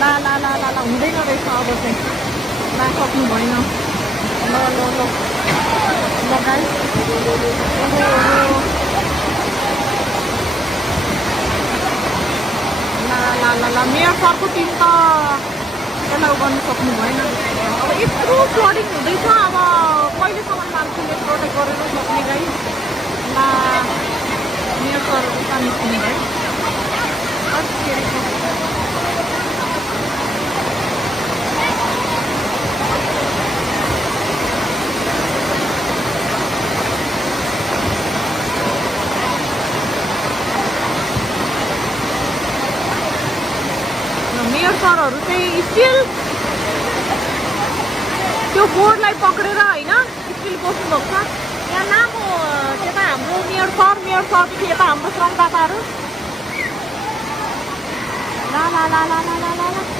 ला ला ला ला ला हुँदैन रहेछ अब चाहिँ ला सक्नु भएन ल ल ल ल गाइस ला ला ला ला मेयर सरको टिम त एलाउ गर्नु सक्नु भएन अब यत्रो फ्लडिङ हुँदैछ अब कहिलेसम्म मान्छेले प्रोटेक्ट गरेर सक्ने गाइस ला मेयर सर उता निस्किनु भयो मेयर सरहरू चाहिँ स्टिल त्यो बोर्डलाई पक्रेर होइन स्टिल बस्नुभएको छ यहाँ नाम हो त्यता हाम्रो मेयर सरदेखि यता हाम्रो सङ्घदाताहरू ला ला ला ला ला ला ला